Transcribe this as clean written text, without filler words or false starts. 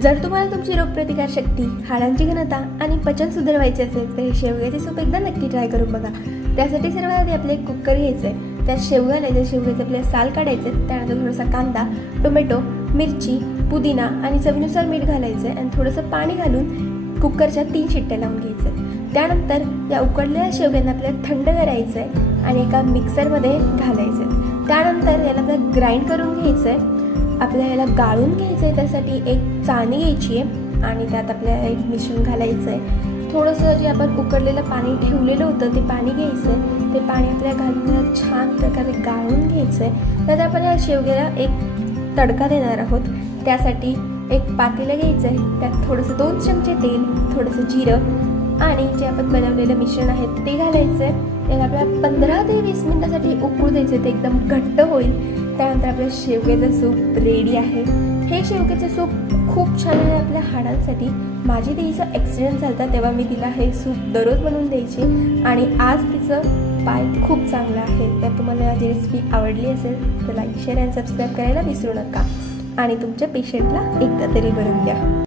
जर तुम्हाला तुमची रोगप्रतिकारशक्ती, हाडांची घनता आणि पचन सुधारवायचे असेल तर हे शेवग्याचे सूप एकदा नक्की ट्राय करून बघा. त्यासाठी सर्वात आधी आपले एक कुकर घ्यायचं आहे. त्यात शेवगा घालायचे, शेवग्याचे आपल्याला साल काढायचे. त्यानंतर थोडासा कांदा, टोमॅटो, मिरची, पुदिना आणि चवीनुसार मीठ घालायचं आहे आणि थोडंसं पाणी घालून कुकरच्या 3 शिट्ट्या लावून घ्यायचं. त्यानंतर या उकडलेल्या शेवग्यांना आपल्याला थंड करायचं आहे आणि एका मिक्सरमध्ये घालायचं आहे. त्यानंतर याला आपल्याला ग्राइंड करून घ्यायचं आहे. आपल्याला याला गाळून घ्यायचं आहे. त्यासाठी एक चाळणी घ्यायची आहे आणि त्यात आपल्याला एक मिश्रण घालायचं आहे. थोडंसं जे आपण उकडलेलं पाणी ठेवलेलं होतं ते पाणी घ्यायचं आहे. ते पाणी आपल्याला घालून छान प्रकारे गाळून घ्यायचं आहे. त्यात आपण या शेवग्याला एक तडका देणार आहोत. त्यासाठी एक पातेलं घ्यायचं आहे. त्यात थोडंसं 2 चमचे तेल, थोडंसं जिरं आणि जे आपण बनवलेलं मिश्रण आहे ते घालायचं आहे. त्याला आपल्याला 15 ते 20 मिनिटासाठी उकळू द्यायचं. ते एकदम घट्ट होईल. त्यानंतर आपलं शेवग्याचं सूप रेडी आहे. हे शेवग्याचे सूप खूप छान आहे आपल्या हाडांसाठी. माझी तिचा ॲक्सिडेंट झाला तेव्हा मी तिला हे सूप दररोज बनवून द्यायची आणि आज तिचं पाय खूप चांगलं आहे. तर तुम्हाला माझी रेसिपी आवडली असेल तर लाईक, शेअर आणि सबस्क्राईब करायला विसरू नका आणि तुमच्या पेशंटला एकदा तरी बनवून द्या.